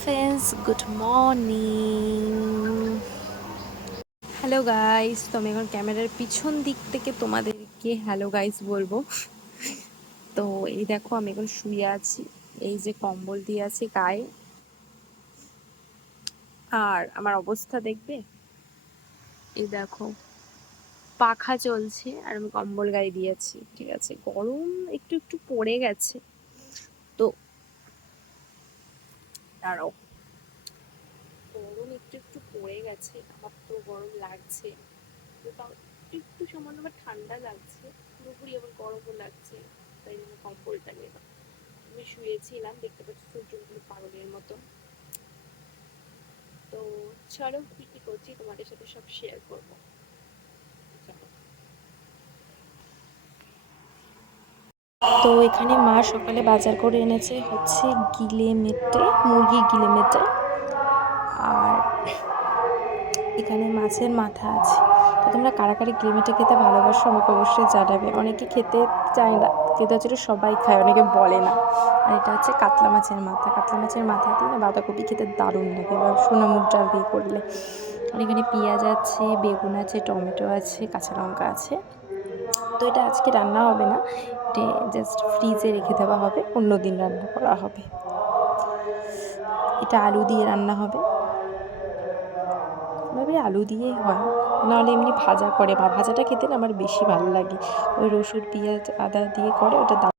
Friends, good morning. Hello guys, তো আমি এখন ক্যামেরার পিছন দিক থেকে তোমাদেরকে হ্যালো গাইস বলবো। তো এই দেখো, আমি এখন শুয়ে আছি, এই যে কম্বল দিয়ে আছি গায়ে। আর আমার অবস্থা দেখবে, এই দেখো পাখা চলছে আর আমি কম্বল গায়ে দিয়েছি। ঠিক আছে, গরম একটু একটু পড়ে গেছে। তো দাঁড়াও, গরম একটু একটু পড়ে গেছে, আমার তো গরম লাগছে, তো তাও একটু সামান্য আবার ঠান্ডা লাগছে, পুরোপুরি আবার গরমও লাগছে। তাই জন্য কম্বলটা নিলাম। আমি শুয়েছিলাম, দেখতে পাচ্ছি সূর্যগুলো পাগলের মতো। তো চলো, কি কি করছি তোমাদের সাথে সব শেয়ার করবো। চলো। তো এখানে মা সকালে বাজার করে এনেছে হচ্ছে গিলে মেটে, মুরগির গিলে মেটে। আর এখানে মাছের মাথা আছে। তো তোমরা কারা কারা গিলে মেটে খেতে ভালোবাসো আমাকে অবশ্যই জানাবে। অনেকে খেতে চায় না, কিন্তু হচ্ছে সবাই খায়, অনেকে বলে না। আর এটা হচ্ছে কাতলা মাছের মাথা। কাতলা মাছের মাথা দিয়ে না বাঁধাকপি খেতে দারুণ লাগে, বা সোনা মুগ ডাল দিয়ে করলে। আর এখানে পেঁয়াজ আছে, বেগুন আছে, টমেটো আছে, কাঁচা লঙ্কা আছে। তো এটা আজকে রান্না হবে না, এটা জাস্ট ফ্রিজে রেখে দেওয়া হবে, অন্য দিন রান্না করা হবে। এটা আলু দিয়ে রান্না হবে, ভাবে আলু দিয়েই হয়, নাহলে এমনি ভাজা করে, বা ভাজাটা খেতে না আমার বেশি ভালো লাগে। ওই রসুন পেঁয়াজ আদা দিয়ে করে, ওটা দারুণ।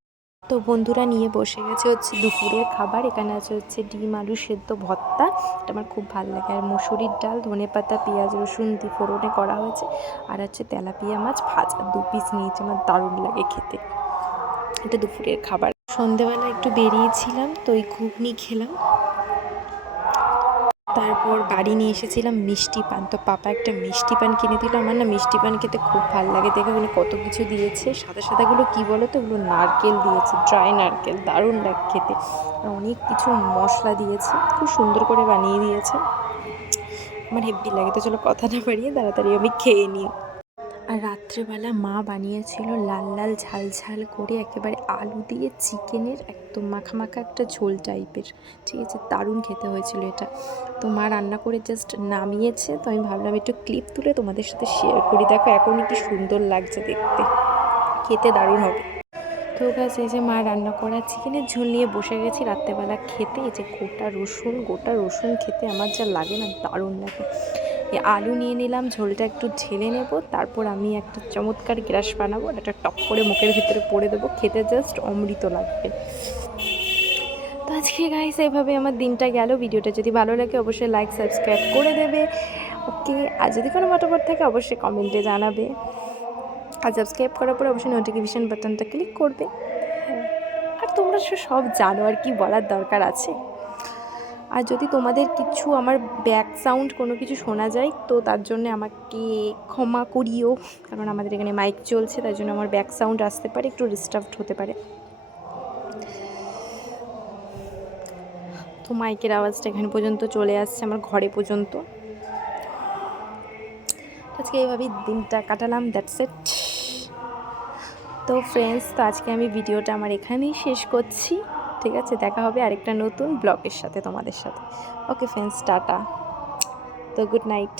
তো বন্ধুরা নিয়ে বসে গেছে হচ্ছে দুপুরের খাবার। এখানে আছে হচ্ছে ডিম আলু সেদ্ধ ভর্তা, এটা আমার খুব ভালো লাগে। আর মসুরির ডাল, ধনেপাতা, পেঁয়াজ রসুন দিয়ে ফোড়নে করা হয়েছে। আর হচ্ছে তেলাপিয়া মাছ ভাজা 2 পিস নিয়েছে, আমার দারুণ লাগে খেতে। এটা দুপুরের খাবার। সন্ধেবেলা একটু বেরিয়েছিলাম, তো ওই ঘুগনি খেলাম। তারপর বাড়ি নিয়ে এসেছিলাম মিষ্টি পান। তো পাপা একটা মিষ্টি পান কিনে দিল। আমার না মিষ্টি পান খেতে খুব ভালো লাগে। দেখে ওখানে কত কিছু দিয়েছে, সাদা সাদাগুলো কী বলো তো, ওগুলো নারকেল দিয়েছে, ড্রাই নারকেল, দারুণ লাগে খেতে। আর অনেক কিছু মশলা দিয়েছে, খুব সুন্দর করে বানিয়ে দিয়েছে, আমার হেব্বি লাগে। তো চলো কথা না বাড়িয়ে তাড়াতাড়ি আমি খেয়ে নিই। আর রাত্রেবেলা মা বানিয়েছিল লাল লাল ঝাল ঝাল করে একেবারে আলু দিয়ে চিকেনের একদম মাখা মাখা একটা ঝোল টাইপের। ঠিক আছে, দারুণ খেতে হয়েছিল এটা। তো মা রান্না করে জাস্ট নামিয়েছে, তো আমি ভাবলাম একটু ক্লিপ তুলে তোমাদের সাথে শেয়ার করি। দেখো এখনই কি সুন্দর লাগছে দেখতে, খেতে দারুণ হবে। তো গাছ, এই যে মা রান্না করা চিকেনের ঝোল নিয়ে বসে গেছি রাত্রেবেলা খেতে। এই যে গোটা রসুন খেতে আমার যা লাগে না, দারুণ লাগে। এই আলু নিয়ে নিলাম, ঝোলটা একটু ঢেলে নেব, তারপর আমি একটা চমৎকার গ্রাস বানাবো, এটা টপ করে মুখের ভিতরে পড়ে দেবো, খেতে জাস্ট অমৃত লাগবে। তো আজকে গাইস এইভাবে আমার দিনটা গেল। ভিডিওটা যদি ভালো লাগে অবশ্যই লাইক সাবস্ক্রাইব করে দেবে, ওকে। আর যদি কোনো মতামত থাকে অবশ্যই কমেন্টে জানাবে। আর সাবস্ক্রাইব করার পরে অবশ্যই নোটিফিকেশান বাটনটা ক্লিক করবে। হ্যাঁ, আর তোমরা সব জানো, আর কি বলার দরকার আছে। আর যদি তোমাদের কিছু আমার ব্যাক সাউন্ড কোনো কিছু শোনা যায়, তো তার জন্য আমাকে ক্ষমা করিও, কারণ আমাদের এখানে মাইক চলছে, তাই জন্য আমার ব্যাক সাউন্ড আসতে পারে, একটু ডিস্টার্বড হতে পারে। তো মাইকের আওয়াজটা এখানে পর্যন্ত চলে আসছে, আমার ঘরে পর্যন্ত। আজকে এইভাবেই দিনটা কাটালাম, দ্যাটস ইট। তো ফ্রেন্ডস, তো আজকে আমি ভিডিওটা আমার এখানেই শেষ করছি। ঠিক আছে, দেখা হবে আরেকটা নতুন ব্লগের সাথে তোমাদের সাথে। Okay friends, tata. তো গুড নাইট।